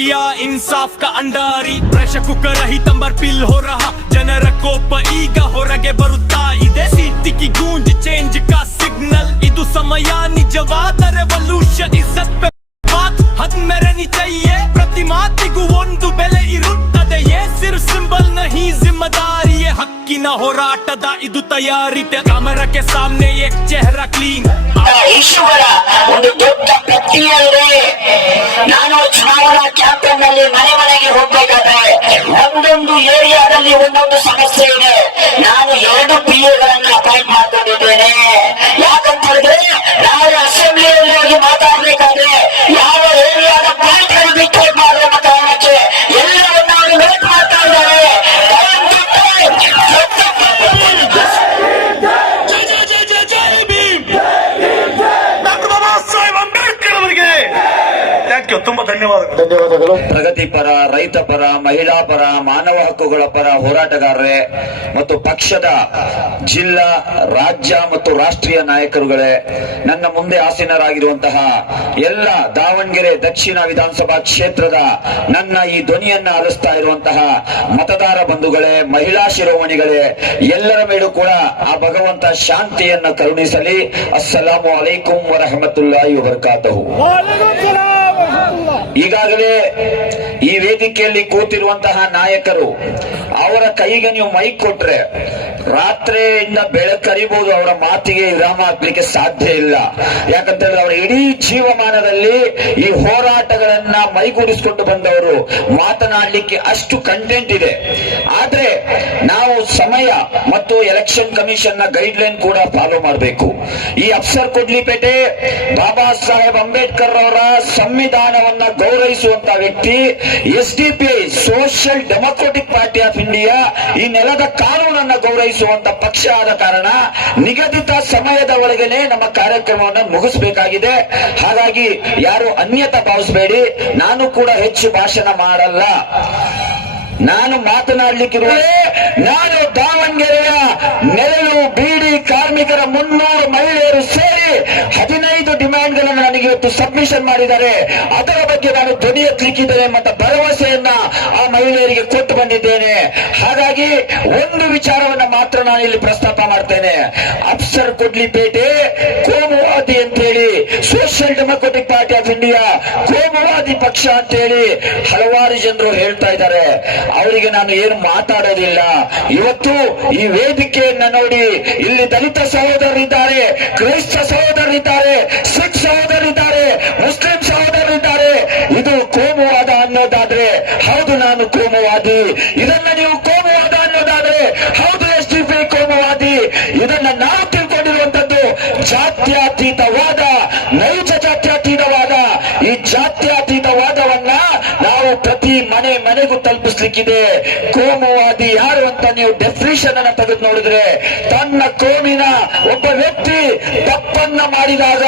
पिया इंसाफ का अंडारी pressure cooker ही तंबर पिल हो रहा ಜನರ ಕೋಪ ಈಗ ಹೊರಗೆ ಬರುತ್ತಾ ಇದೆ ಸಿಟಿಗೆ ಗೂಂಜ್ ಚೇಂಜ್ का सिग्नल ಇದು ಸಮಯ ನಿಜವಾದ ರೆವಲ್ಯೂಷನ್ ಇಜ್ಜತ್ पे बात हद में रहनी चाहिए प्रति ಮಾತಿಗೂ ಒಂದು ಬೆಲೆ ಇರುತ್ತದೆ ये सिर्फ सिंबल नहीं जिम्मेदारी ये ಹಕ್ಕಿನ ಹೋರಾಟದ ಇದು ತಯಾರಿ ಕ್ಯಾಮೆರಾಕ್ಕೆ सामने एक चेहरा क्लीन ಈಶ್ವರ ಒಂದು ದೊಡ್ಡ ಪ್ರತಿಯಲ್ಲದೆ ನಾನು ಚುನಾವಣಾ ಕ್ಯಾಂಪೇನ್ ನಲ್ಲಿ ಮನೆ ಮನೆಗೆ ಹೋಗ್ಬೇಕಾದ್ರೆ ಒಂದೊಂದು ಏರಿಯಾದಲ್ಲಿ ಒಂದೊಂದು ಸಮಸ್ಯೆ ಇದೆ. ನಾನು 2 PA ಅಪಾಯಿಂಟ್ ಮಾಡ್ಕೊಂಡಿದ್ದೇನೆ. ಯಾಕಂತ ಹೇಳಿದ್ರೆ ನಾವು ಅಸೆಂಬ್ಲಿಯಲ್ಲಿ ಹೋಗಿ ಮಾತಾಡ್ಬೇಕಾದ್ರೆ ಯಾವ ಏರಿಯಾದ ಪಾಯಿಂಟ್ ಗಳು ಬಿಟ್ಟು ಮಾಡುವ ಕಾರಣಕ್ಕೆ ಎಲ್ಲವನ್ನ ಅವರು ವೇಟ್ ಮಾಡ್ತಾ ಇದ್ದಾರೆ. ತುಂಬಾ ಧನ್ಯವಾದಗಳು. ಪ್ರಗತಿ ಪರ, ರೈತ ಪರ, ಮಹಿಳಾ ಪರ, ಮಾನವ ಹಕ್ಕುಗಳ ಪರ ಹೋರಾಟಗಾರರೇ ಮತ್ತು ಪಕ್ಷದ ಜಿಲ್ಲಾ, ರಾಜ್ಯ ಮತ್ತು ರಾಷ್ಟ್ರೀಯ ನಾಯಕರುಗಳೇ, ನನ್ನ ಮುಂದೆ ಆಸೀನರಾಗಿರುವಂತಹ ಎಲ್ಲ ದಾವಣಗೆರೆ ದಕ್ಷಿಣ ವಿಧಾನಸಭಾ ಕ್ಷೇತ್ರದ ನನ್ನ ಈ ಧ್ವನಿಯನ್ನ ಆಲಿಸ್ತಾ ಇರುವಂತಹ ಮತದಾರ ಬಂಧುಗಳೇ, ಮಹಿಳಾ ಶಿರೋಮಣಿಗಳೇ, ಎಲ್ಲರ ಮೇಲೂ ಕೂಡ ಆ ಭಗವಂತ ಶಾಂತಿಯನ್ನ ಕರುಣಿಸಲಿ. ಅಸ್ಸಲಾಮು ಅಲೈಕುಂ ವರಹಮತುಲ್ಲಾಹಿ ವಬರಕಾತುಹು. ಈಗಾಗಲೇ ಈ ವೇದಿಕೆಯಲ್ಲಿ ಕೂತಿರುವಂತಹ ನಾಯಕರು ಅವರ ಕೈಗೆ ನೀವು ಮೈಕ್ ಕೊಟ್ರೆ ರಾತ್ರಿಯಿಂದ ಬೆಳಕರಿಬಹುದು, ಅವರ ಮಾತಿಗೆ ವಿರಾಮ ಹಾಕ್ಲಿಕ್ಕೆ ಸಾಧ್ಯ ಇಲ್ಲ. ಯಾಕಂತಂದ್ರೆ ಅವರ ಇಡೀ ಜೀವಮಾನದಲ್ಲಿ ಈ ಹೋರಾಟಗಳನ್ನ ಮೈಗೂಡಿಸಿಕೊಂಡು ಬಂದವರು, ಮಾತನಾಡಲಿಕ್ಕೆ ಅಷ್ಟು ಕಂಟೆಂಟ್ ಇದೆ. ಆದ್ರೆ ನಾವು ಸಮಯ ಮತ್ತು ಎಲೆಕ್ಷನ್ ಕಮಿಷನ್ ನ ಗೈಡ್ ಲೈನ್ ಕೂಡ ಫಾಲೋ ಮಾಡಬೇಕು. ಈ ಅಫ್ಸರ್ ಕೊಡ್ಲಿಪೇಟೆ ಬಾಬಾ ಸಾಹೇಬ್ ಅಂಬೇಡ್ಕರ್ ಅವರ ಸಂವಿಧಾನವನ್ನ ಗೌರವಿಸುವಂತ ವ್ಯಕ್ತಿ, SDPI social democratic party of India ಈ ನೆಲದ ಕಾನೂನನ್ನ ಗೌರವಿಸುವಂತ ಪಕ್ಷ ಆದ ಕಾರಣ ನಿಗದಿತ ಸಮಯದ ಒಳಗನೆ ನಮ್ಮ ಕಾರ್ಯಕ್ರಮವನ್ನು ಮುಗಿಸಬೇಕಾಗಿದೆ. ಹಾಗಾಗಿ ಯಾರು ಅನ್ಯತಾ ಭಾವಿಸಬೇಡಿ. ನಾನು ಕೂಡ ಹೆಚ್ಚು ಭಾಷಣ ಮಾಡಲ್ಲ. ನಾನು ಮಾತನಾಡಲಿಕ್ಕಿರುವ ನಾನು ದಾವಣಗೆರೆಯ ನೆರಳು ಬೀಡಿ ಕಾರ್ಮಿಕರ 300 ಮಹಿಳೆಯರು ಸೇರಿ 15 ಡಿಮ್ಯಾಂಡ್ಗಳನ್ನು ನನಗೆ ಇವತ್ತು ಸಬ್ಮಿಷನ್ ಮಾಡಿದ್ದಾರೆ. ಅದರ ಬಗ್ಗೆ ನಾನು ಧ್ವನಿ ಎತ್ತಲಿಕ್ಕಿದ್ದೇನೆ ಮತ್ತು ಭರವಸೆಯನ್ನ ಆ ಮಹಿಳೆಯರಿಗೆ ಕೊಟ್ಟು ಬಂದಿದ್ದೇನೆ. ಹಾಗಾಗಿ ಒಂದು ವಿಚಾರವನ್ನ ಮಾತ್ರ ನಾನು ಇಲ್ಲಿ ಪ್ರಸ್ತಾಪ ಮಾಡ್ತೇನೆ. ಅಫ್ಸರ್ ಕೊಡ್ಲಿಪೇಟೆ ಕೋಮುವಾದಿ ಅಂತ ಹೇಳಿ social democratic party of India ಕೋಮುವಾದಿ ಪಕ್ಷ ಅಂತ ಹೇಳಿ ಹಲವಾರು ಜನರು ಹೇಳ್ತಾ ಇದ್ದಾರೆ. ಅವರಿಗೆ ನಾನು ಏನು ಮಾತಾಡೋದಿಲ್ಲ. ಇವತ್ತು ಈ ವೇದಿಕೆಯನ್ನ ನೋಡಿ, ಇಲ್ಲಿ ದಲಿತ ಸಹೋದರರಿದ್ದಾರೆ, ಕ್ರೈಸ್ತ ಸಹೋದರರಿದ್ದಾರೆ, ಸಿಖ್ ಸಹೋದರರಿದ್ದಾರೆ, ಮುಸ್ಲಿಂ ಸಹೋದರರಿದ್ದಾರೆ. ಇದು ಕೋಮುವಾದ ಅನ್ನೋದಾದ್ರೆ ಹೌದು, ನಾನು ಕೋಮುವಾದಿ. ಇದನ್ನ ನೀವು ಕೋಮುವಾದ ಅನ್ನೋದಾದ್ರೆ ಹೌದು, SDPI ಕೋಮುವಾದಿ. ಇದನ್ನ ನಾವು ತಿಳ್ಕೊಂಡಿರುವಂತದ್ದು ಜಾತ್ಯತೀತವಾದ, ನೈಜ ಜಾತ್ಯತೀತವಾದ. ಈ ಜಾತ್ಯತೀತವಾದವನ್ನ ನಾವು ಪ್ರತಿ ಮನೆಗೂ ತಲುಪಿಸ್ಲಿಕ್ಕಿದೆ. ಕೋಮುವಾದಿ ಯಾರು ಅಂತ ನೀವು ಡೆಫಿನಿಷನ್ ಅನ್ನ ತೆಗೆದು ನೋಡಿದ್ರೆ, ತನ್ನ ಕೋಮಿನ ಒಬ್ಬ ವ್ಯಕ್ತಿ ತಪ್ಪನ್ನ ಮಾಡಿದಾಗ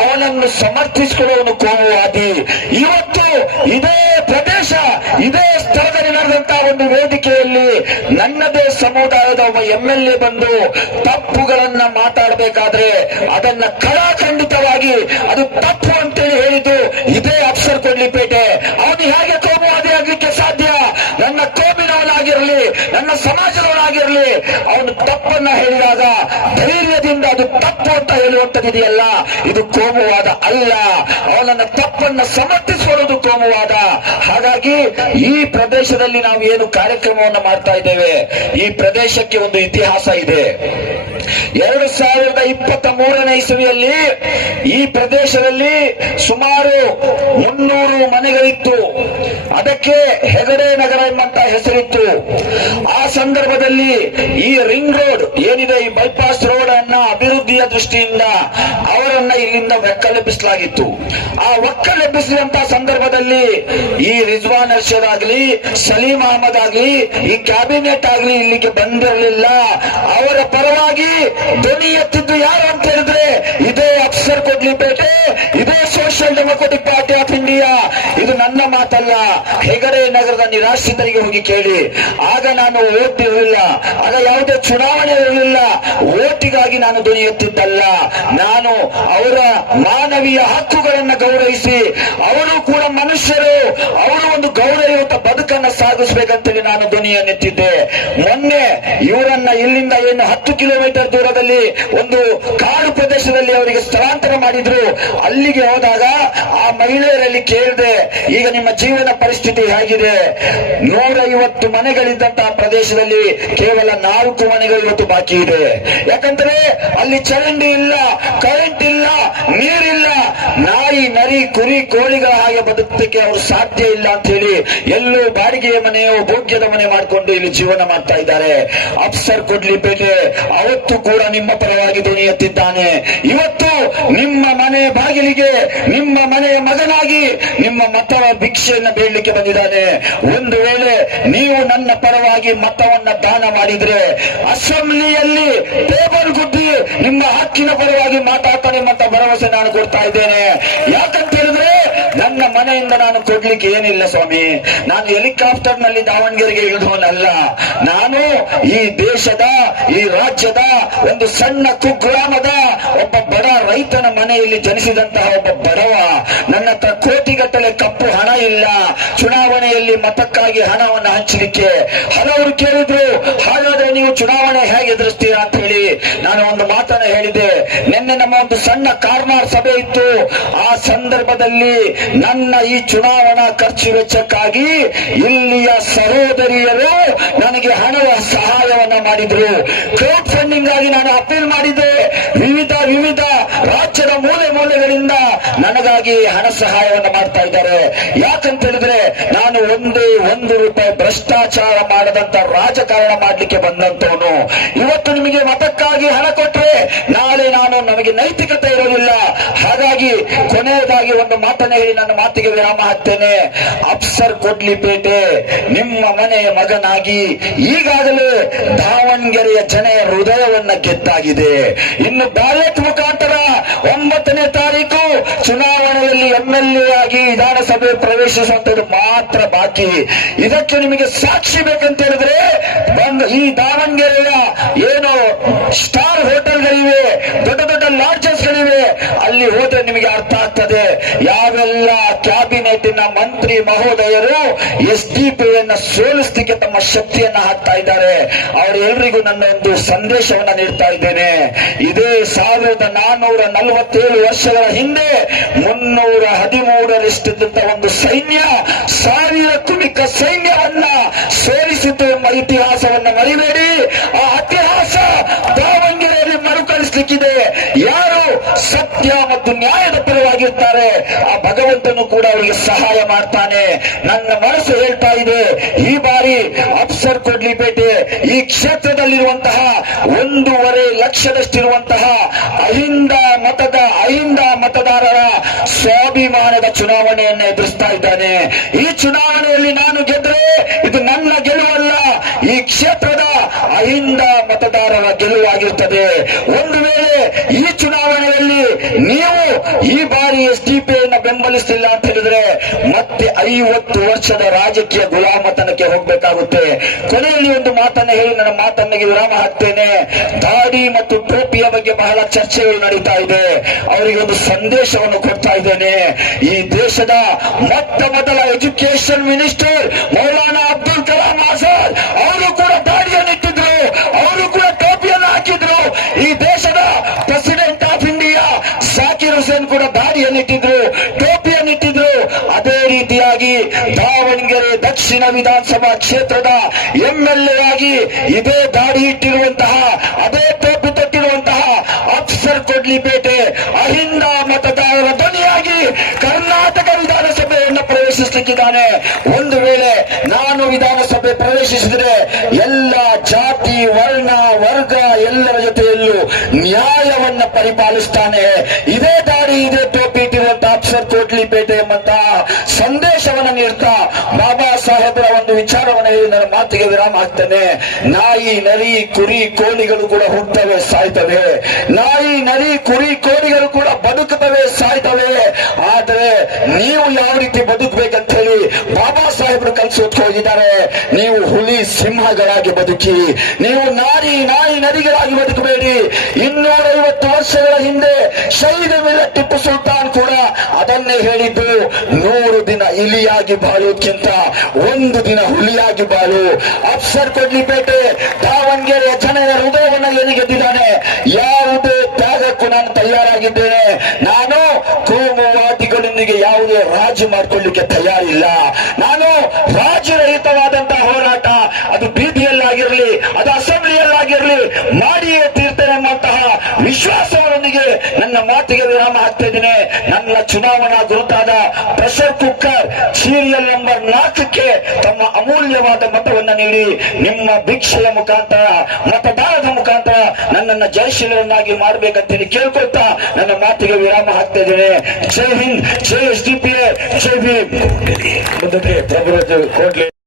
ಅವನನ್ನು ಸಮರ್ಥಿಸಿಕೊಳ್ಳುವನು ಕೋಮುವಾದಿ. ಇವತ್ತು ಇದೇ ಪ್ರದೇಶ, ಇದೇ ಸ್ಥಳದಲ್ಲಿ ನಡೆದಂತಹ ಒಂದು ವೇದಿಕೆಯಲ್ಲಿ ನನ್ನದೇ ಸಮುದಾಯದ ಒಬ್ಬ MLA ಬಂದು ತಪ್ಪುಗಳನ್ನ ಮಾತಾಡಬೇಕಾದ್ರೆ ಅದನ್ನ ಖಡಾಖಂಡಿತವಾಗಿ ಅದು ತಪ್ಪು ಅಂತೇಳಿ ಹೇಳಿದ್ದು ಇದೇ ಅಫ್ಸರ್ ಕೊಡ್ಲಿಪೇಟೆ. ಅವನು ಹೇಗೆ ಕೋಮುವಾದಿ ಆಗ್ಲಿಕ್ಕೆ ಸಾಧ್ಯ? ನನ್ನ ಕೋಮಿನವನಾಗಿರಲಿ, ನನ್ನ ಸಮಾಜದವನಾಗಿರಲಿ, ಅವನು ತಪ್ಪನ್ನ ಹೇಳಿದಾಗ ಧೈರ್ಯದಿಂದ ಅದು ತಪ್ಪು ಅಂತ ಹೇಳುವಂತದಿದೆಯಲ್ಲ, ಇದು ಕೋಮುವಾದ ಅಲ್ಲ. ಅವನನ್ನ ತಪ್ಪನ್ನ ಸಮರ್ಥಿಸಿಕೊಳ್ಳುವುದು ಕೋಮುವಾದ. ಹಾಗಾಗಿ ಈ ಪ್ರದೇಶದಲ್ಲಿ ನಾವು ಏನು ಕಾರ್ಯಕ್ರಮವನ್ನು ಮಾಡ್ತಾ ಇದ್ದೇವೆ, ಈ ಪ್ರದೇಶಕ್ಕೆ ಒಂದು ಇತಿಹಾಸ ಇದೆ. 2023ನೇ ಇಸವಿಯಲ್ಲಿ ಈ ಪ್ರದೇಶದಲ್ಲಿ ಸುಮಾರು 300 ಮನೆಗಳಿತ್ತು. ಅದಕ್ಕೆ ಹೆಗಡೆ ನಗರ ಎಂಬಂತ ಹೆಸರಿತ್ತು. ಆ ಸಂದರ್ಭದಲ್ಲಿ ಈ ರಿಂಗ್ ರೋಡ್ ಏನಿದೆ, ಈ ಬೈಪಾಸ್ ರೋಡ್ ಅನ್ನ ಅಭಿವೃದ್ಧಿಯ ದೃಷ್ಟಿಯಿಂದ ಅವರನ್ನ ಇಲ್ಲಿಂದ ಒಕ್ಕಲೆಬ್ಬಿಸಲಾಗಿತ್ತು. ಆ ಒಕ್ಕಲೆಬ್ಬಿಸಿದಂತಹ ಸಂದರ್ಭದಲ್ಲಿ ಈ ರಿಜ್ವಾನ್ ಅರ್ಷದ್ ಆಗ್ಲಿ, ಸಲೀಂ ಅಹಮದ್ ಆಗ್ಲಿ, ಈ ಕ್ಯಾಬಿನೆಟ್ ಆಗ್ಲಿ ಇಲ್ಲಿಗೆ ಬಂದಿರಲಿಲ್ಲ. ಅವರ ಪರವಾಗಿ ಧ್ವನಿ ಎತ್ತಿದ್ದು ಯಾರು ಅಂತ ಹೇಳಿದ್ರೆ ಇದೇ ಅಫ್ಸರ್ ಕೊಡ್ಲಿಪೇಟೆ, ಇದೇ social democratic party of India. ಇದು ನನ್ನ ಮಾತಲ್ಲ, ಹೆಗಡೆ ನಗರದ ನಿರಾಶ್ರಿತರಿಗೆ ಹೋಗಿ ಕೇಳಿ. ಆಗ ನಾನು ಓಟ್ ಇರಲಿಲ್ಲ, ಆಗ ಯಾವುದೇ ಚುನಾವಣೆ ಇರಲಿಲ್ಲ. ಓಟಿಗಾಗಿ ನಾನು ಧ್ವನಿ ಎತ್ತಿದ್ದಲ್ಲ. ನಾನು ಅವರ ಮಾನವೀಯ ಹಕ್ಕುಗಳನ್ನು ಗೌರವಿಸಿ, ಅವರು ಕೂಡ ಮನುಷ್ಯರು, ಅವರು ಅಂತೇಳಿ ನಾನು ಧ್ವನಿಯನ್ನೆತ್ತಿದ್ದೆ. ಮೊನ್ನೆ ಇವರನ್ನ ಇಲ್ಲಿಂದ ಏನು 10 ಕಿಲೋಮೀಟರ್ ದೂರದಲ್ಲಿ ಒಂದು ಕಾಡು ಪ್ರದೇಶದಲ್ಲಿ ಅವರಿಗೆ ಸ್ಥಳಾಂತರ ಮಾಡಿದ್ರು. ಅಲ್ಲಿಗೆ ಹೋದಾಗ ಆ ಮಹಿಳೆಯರಲ್ಲಿ ಕೇಳಿದೆ, ಈಗ ನಿಮ್ಮ ಜೀವನ ಪರಿಸ್ಥಿತಿ ಹೇಗಿದೆ? 150 ಮನೆಗಳಿದ್ದಂತಹ ಪ್ರದೇಶದಲ್ಲಿ ಕೇವಲ 4 ಮನೆಗಳು ಇವತ್ತು ಬಾಕಿ ಇದೆ. ಯಾಕಂದ್ರೆ ಅಲ್ಲಿ ಚರಂಡಿ ಇಲ್ಲ, ಕರೆಂಟ್ ಇಲ್ಲ, ನೀರಿಲ್ಲ. ನಾಯಿ ನರಿ ಕುರಿ ಕೋಳಿಗಳ ಹಾಗೆ ಬದುಕಕ್ಕೆ ಅವರು ಸಾಧ್ಯ ಇಲ್ಲ ಅಂತ ಹೇಳಿ ಎಲ್ಲೂ ಬಾಡಿಗೆಯ ಮನೆಯೋ ಭೋಗ್ಯದ ಮನೆ ಮಾಡಿಕೊಂಡು ಇಲ್ಲಿ ಜೀವನ ಮಾಡ್ತಾ ಇದ್ದಾರೆ. ಅಫ್ಸರ್ ಕೊಡ್ಲಿಪೇಟೆ ಅವತ್ತು ಕೂಡ ನಿಮ್ಮ ಪರವಾಗಿ ಧ್ವನಿ ಎತ್ತಿದ್ದಾನೆ. ಇವತ್ತು ನಿಮ್ಮ ಮನೆ ಬಾಗಿಲಿಗೆ ನಿಮ್ಮ ಮನೆಯ ಮಗನಾಗಿ ನಿಮ್ಮ ಮತದ ಭಿಕ್ಷೆಯನ್ನು ಬೇಡಲಿಕ್ಕೆ ಬಂದಿದ್ದಾನೆ. ಒಂದು ವೇಳೆ ನೀವು ನನ್ನ ಪರವಾಗಿ ಮತವನ್ನ ದಾನ ಮಾಡಿದ್ರೆ ಅಸೆಂಬ್ಲಿಯಲ್ಲಿ ಟೇಬಲ್ ಗುದ್ದಿ ನಿಮ್ಮ ಹಕ್ಕಿನ ಪರವಾಗಿ ಮಾತಾಡ್ತಾನೆ ಅಂತ ಭರವಸೆ ನಾನು ಕೊಡ್ತಾ ಇದ್ದೇನೆ. ಯಾಕಂತ ಹೇಳಿದ್ರೆ ನನ್ನ ಮನೆಯಿಂದ ನಾನು ಕೊಡ್ಲಿಕ್ಕೆ ಏನಿಲ್ಲ ಸ್ವಾಮಿ. ನಾನು ಹೆಲಿಕಾಪ್ಟರ್ ನಲ್ಲಿ ದಾವಣಗೆರೆಗೆ ಇಳಿದವನಲ್ಲ. ನಾನು ಈ ದೇಶದ ಈ ರಾಜ್ಯದ ಒಂದು ಸಣ್ಣ ಕುಗ್ರಾಮದ ಒಬ್ಬ ಬಡ ರೈತನ ಮನೆಯಲ್ಲಿ ಜನಿಸಿದಂತಹ ಒಬ್ಬ ಬಡವ. ನನ್ನ ಹತ್ರ ಕೋಟಿಗಟ್ಟಲೆ ಕಪ್ಪು ಹಣ ಇಲ್ಲ. ಚುನಾವಣೆಯಲ್ಲಿ ಮತಕ್ಕಾಗಿ ಹಣವನ್ನು ಹಂಚಲಿಕ್ಕೆ ಹಲವರು ಕೇಳಿದ್ರು, ಹಾಗಾದ್ರೆ ನೀವು ಚುನಾವಣೆ ಹೇಗೆ ಎದುರಿಸ್ತೀರಾ ಅಂತ ಹೇಳಿ ನಾನು ಒಂದು ಮಾತನ್ನ ಹೇಳಿದೆ. ನಿನ್ನೆ ನಮ್ಮ ಒಂದು ಸಣ್ಣ ಕಾರ್ಮಾರ್ ಸಭೆ ಇತ್ತು. ಆ ಸಂದರ್ಭದಲ್ಲಿ ನನ್ನ ಈ ಚುನಾವಣಾ ಖರ್ಚು ವೆಚ್ಚಕ್ಕಾಗಿ ಇಲ್ಲಿಯ ಸಹೋದರಿಯರು ನನಗೆ ಹಣದ ಸಹಾಯವನ್ನ ಮಾಡಿದ್ರು. ಕ್ರೌಡ್ ಫಂಡಿಂಗ್ ಆಗಿ ನಾನು ಅಪೀಲ್ ಮಾಡಿದ್ದೆ. ವಿವಿಧ ರಾಜ್ಯದ ಮೂಲೆ ಮೂಲೆಗಳಿಂದ ನನಗಾಗಿ ಹಣ ಸಹಾಯವನ್ನು ಮಾಡ್ತಾ ಇದ್ದಾರೆ. ಯಾಕಂತ ಹೇಳಿದ್ರೆ ನಾನು ಒಂದೇ 1 ರೂಪಾಯಿ ಭ್ರಷ್ಟಾಚಾರ ಮಾಡದಂತ ರಾಜಕಾರಣ ಮಾಡ್ಲಿಕ್ಕೆ ಬಂದಂತವನು. ಇವತ್ತು ನಿಮಗೆ ಮತಕ್ಕಾಗಿ ಹಣ ಕೊಟ್ರೆ ನಾಳೆ ನಮಗೆ ನೈತಿಕತೆ ಇರೋದಿಲ್ಲ. ಹಾಗಾಗಿ ಕೊನೆಯದಾಗಿ ಒಂದು ಮಾತನ್ನ ಹೇಳಿ ನನ್ನ ಮಾತಿಗೆ ವಿರಾಮ ಹಾಕ್ತೇನೆ. ಅಫ್ಸರ್ ಕೊಡ್ಲಿಪೇಟೆ ನಿಮ್ಮ ಮನೆಯ ಮಗನಾಗಿ ಈಗಾಗಲೇ ದಾವಣಗೆರೆಯ ಜನರ ಹೃದಯವನ್ನ ಗೆದ್ದಾಗಿದೆ. ಇನ್ನು ಬ್ಯಾಲೆಟ್ ಮುಖಾಂತರ 9ನೇ ತಾರೀಕು ಚುನಾವಣೆಯಲ್ಲಿ MLA ಆಗಿ ವಿಧಾನಸಭೆ ಪ್ರವೇಶಿಸುವಂತದ್ದು ಮಾತ್ರ ಬಾಕಿ. ಇದಕ್ಕೆ ನಿಮಗೆ ಸಾಕ್ಷಿ ಬೇಕಂತ ಹೇಳಿದ್ರೆ ಈ ದಾವಣಗೆರೆಯ ಏನು ಸ್ಟಾರ್ ಹೋಟೆಲ್ಗಳಿವೆ, ದೊಡ್ಡ ದೊಡ್ಡ ಲಾಡ್ಜಸ್ ಗಳಿವೆ, ಅಲ್ಲಿ ಹೋದ್ರೆ ನಿಮಗೆ ಅರ್ಥ ಆಗ್ತದೆ ಯಾವೆಲ್ಲ ಕ್ಯಾಬಿನೆಟ್ನ ಮಂತ್ರಿ ಮಹೋದಯರು SDP ಸೋಲಿಸಲಿಕ್ಕೆ ತಮ್ಮ ಶಕ್ತಿಯನ್ನ ಹಾಕ್ತಾ ಇದ್ದಾರೆ. ಅವರೆಲ್ಲರಿಗೂ ನನ್ನ ಒಂದು ಸಂದೇಶವನ್ನ ನೀಡ್ತಾ ಇದ್ದೇನೆ. ಇದೇ 1447 ವರ್ಷಗಳ ಹಿಂದೆ 313ರಷ್ಟಿದ್ದಂತ ಒಂದು ಸೈನ್ಯ 1000ಕ್ಕೂ ಮಿಕ್ಕ ಸೈನ್ಯವನ್ನ ಸೋಲಿಸಿತು ಎಂಬ ಇತಿಹಾಸವನ್ನ ಮರಿಬೇಡಿ. ಆ ಇತಿಹಾಸ ದಾವಣಗೆರೆಯಲ್ಲಿ ಮರುಕಳಿಸಲಿಕ್ಕಿದೆ. ಯಾರು ಸತ್ಯ ಮತ್ತು ನ್ಯಾಯದ ಪರವಾಗಿರ್ತಾರೆ ಆ ಭಗವಂತನು ಕೂಡ ಅವರಿಗೆ ಸಹಾಯ ಮಾಡ್ತಾನೆ. ನನ್ನ ಮನಸ್ಸು ಹೇಳ್ತಾ ಇದೆ, ಈ ಬಾರಿ ಅಫ್ಸರ್ ಕೊಡ್ಲಿಪೇಟೆ ಈ ಕ್ಷೇತ್ರದಲ್ಲಿರುವಂತಹ 1.5 ಲಕ್ಷದಷ್ಟಿರುವಂತಹ ಅಹಿಂದ ಮತದಾರರ ಸ್ವಾಭಿಮಾನದ ಚುನಾವಣೆಯನ್ನು ಎದುರಿಸ್ತಾ ಇದ್ದಾನೆ. ಈ ಚುನಾವಣೆಯಲ್ಲಿ ನಾನು ಗೆದ್ರೆ ಇದು ನನ್ನ ಗೆಲುವಲ್ಲ, ಈ ಕ್ಷೇತ್ರದ ಅಹಿಂದ ಮತದಾರರ ಗೆಲುವಾಗಿರುತ್ತದೆ. ಒಂದು ವೇಳೆ ಈ ಚುನಾವಣೆಯಲ್ಲಿ ನೀವು ಈ ಬಾರಿ SDP ಬೆಂಬಲಿಸಲಿಲ್ಲ ಅಂತ ಹೇಳಿದ್ರೆ ಮತ್ತೆ 50 ವರ್ಷದ ರಾಜಕೀಯ ಗುಲಾಮತನಕ್ಕೆ ಹೋಗ್ಬೇಕಾಗುತ್ತೆ. ಕೊನೆಯಲ್ಲಿ ಒಂದು ಮಾತನ್ನ ಹೇಳಿ ನನ್ನ ಮಾತನ್ನಿಗೆ ವಿರಾಮ ಹಾಕ್ತೇನೆ. ದಾಡಿ ಮತ್ತು ಟೋಪಿಯ ಬಗ್ಗೆ ಬಹಳ ಚರ್ಚೆಗಳು ನಡೀತಾ ಇದೆ. ಅವರಿಗೆ ಒಂದು ಸಂದೇಶವನ್ನು ಕೊಡ್ತಾ ಇದ್ದೇನೆ. ಈ ದೇಶದ ಮೊದಲ ಎಜುಕೇಶನ್ ಮಿನಿಸ್ಟರ್ ಮೌಲಾನಾ ಅಬ್ದುಲ್ ಕಲಾಂ ಆಜಾದ್ ಅವರು ಕೂಡ ದಾಡಿಯನ್ನು ಇಟ್ಟಿದ್ರು, ಅವರು ಕೂಡ ಟೋಪಿಯನ್ನು ಹಾಕಿದ್ರು. ಈ ದೇಶದ president of India Zakir Hussain ಕೂಡ ದಾಡಿಯನ್ನಿಟ್ಟಿದ್ರು, ಟೋಪಿಯನ್ನಿಟ್ಟಿದ್ರು. ಅದೇ ರೀತಿಯಾಗಿ ದಾವಣಗೆರೆ ದಕ್ಷಿಣ ವಿಧಾನಸಭಾ ಕ್ಷೇತ್ರದ MLA ಆಗಿ ಇದೇ ದಾಡಿ ಇಟ್ಟಿರುವಂತಹ, ಅದೇ ಟೋಪಿ ತೊಟ್ಟಿರುವಂತಹ ಅಫ್ಸರ್ ಕೊಡ್ಲಿಪೇಟೆ ಅಹಿಂದ ಮತದಾರರ ಧ್ವನಿಯಾಗಿ ಕರ್ನಾಟಕ ವಿಧಾನಸಭೆಯನ್ನು ಪ್ರವೇಶಿಸಲಿಕ್ಕಿದ್ದಾನೆ. ಒಂದು ವೇಳೆ ನಾನು ವಿಧಾನಸಭೆ ಪ್ರವೇಶಿಸಿದರೆ ಎಲ್ಲ ಜಾತಿ ವರ್ಗ ಎಲ್ಲರ ಜೊತೆಯಲ್ಲೂ ನ್ಯಾಯವನ್ನ ಪರಿಪಾಲಿಸ್ತಾನೆ. ಇದೇ ದಾರಿ ಇದೇ ಟೋಪಿ ಇಟ್ಟಿರುವಂತಹ ಅಫ್ಸರ್ ಕೊಡ್ಲಿಪೇಟೆ ಎಂಬಂತಹ ಸಂದೇಶವನ್ನ ನೀಡ್ತಾ ಬಾಬಾ ಸಾಹೇಬರ ಒಂದು ವಿಚಾರವನ್ನು ಹೇಳಿ ನನ್ನ ಮಾತಿಗೆ ವಿರಾಮ ಹಾಕ್ತೇನೆ. ನಾಯಿ ನರಿ ಕುರಿ ಕೋಳಿಗಳು ಕೂಡ ಹುಟ್ಟುತ್ತವೆ ಸಾಯ್ತವೆ. ನಾಯಿ ನರಿ ಕುರಿ ಕೋಳಿಗಳು ಕೂಡ ಬದುಕುತ್ತವೆ ಸಾಯ್ತವೆ. ಆದರೆ ನೀವು ಯಾವ ರೀತಿ ಬದುಕಬೇಕಂತ ಹೇಳಿ ಬಾಬಾ ಸಾಹೇಬರು ಕಲಿಸೋದಕ್ಕೆ ಹೋಗಿದ್ದಾರೆ. ನೀವು ಹುಲಿ ಸಿಂಹಗಳಾಗಿ ಬದುಕಿ, ನೀವು ನಾಯಿ ನರಿಗಳಾಗಿ ಬದುಕಬೇಡಿ. 250 ವರ್ಷಗಳ ಹಿಂದೆ ಶಹೀದ್ ಮಿಲ್ಲತ್ ಟಿಪ್ಪು ಸುಲ್ತಾನ್ ಕೂಡ ಅದನ್ನೇ ಹೇಳಿದ್ದು, 100 ದಿನ ಇಲಿಯಾಗಿ ಬಾಳುವುದಕ್ಕಿಂತ 1 ದಿನ ಹುಲಿಯಾಗಿ ಬಾಳು. ಅಫ್ಸರ್ ಕೊಡ್ಲಿಪೇಟೆ ದಾವಣಗೆರೆಯ ಜನರ ಹೃದಯವನ್ನು ಏನು ಗೆದ್ದಿದ್ದಾನೆ. ಯಾವುದೇ ತ್ಯಾಗಕ್ಕೂ ನಾನು ತಯಾರಾಗಿದ್ದೇನೆ. ನಾನು ಕೋಮುವಾದಿಗಳೊಂದಿಗೆ ಯಾವುದೇ ರಾಜಿ ಮಾಡಿಕೊಳ್ಳಿಕ್ಕೆ ತಯಾರಿಲ್ಲ. ನಾನು ರಾಜ್ಯರಹಿತವಾದಂತಹ ಹೋರಾಟ, ಅದು ಬೀದಿಯಲ್ಲಾಗಿರಲಿ, ಅದು ಅಸೆಂಬ್ಲಿಯಲ್ಲಾಗಿರಲಿ, ಮಾಡಿಯೇ ತೀರ್ತೇನೆ ಎಂಬಂತಹ ವಿಶ್ವಾಸದೊಂದಿಗೆ ನನ್ನ ಮಾತಿಗೆ ವಿರಾಮ ಹಾಕ್ತಾ ಇದ್ದೇನೆ. ನನ್ನ ಚುನಾವಣಾ ಗುರುತಾದ ಪ್ರೆಷರ್ ಕುಕ್ಕರ್ ಸೀರಿಯಲ್ ನಂಬರ್ 4ಕ್ಕೆ ತಮ್ಮ ಅಮೂಲ್ಯವಾದ ಮತವನ್ನು ನೀಡಿ ನಿಮ್ಮ ಭಿಕ್ಷೆಯ ಮುಖಾಂತರ, ಮತದಾನದ ಮುಖಾಂತರ ನನ್ನನ್ನು ಜಯಶೀಲರನ್ನಾಗಿ ಮಾಡಬೇಕಂತೇಳಿ ಕೇಳ್ಕೊಳ್ತಾ ನನ್ನ ಮಾತಿಗೆ ವಿರಾಮ ಹಾಕ್ತಾ ಇದ್ದೇನೆ. ಜೈ ಹಿಂದ್, ಜೈ SDPI, ಜೈ ಭೀಮ್. ಪ್ರಭುರಾಜ್ ಕೋಡ್ಲೆ.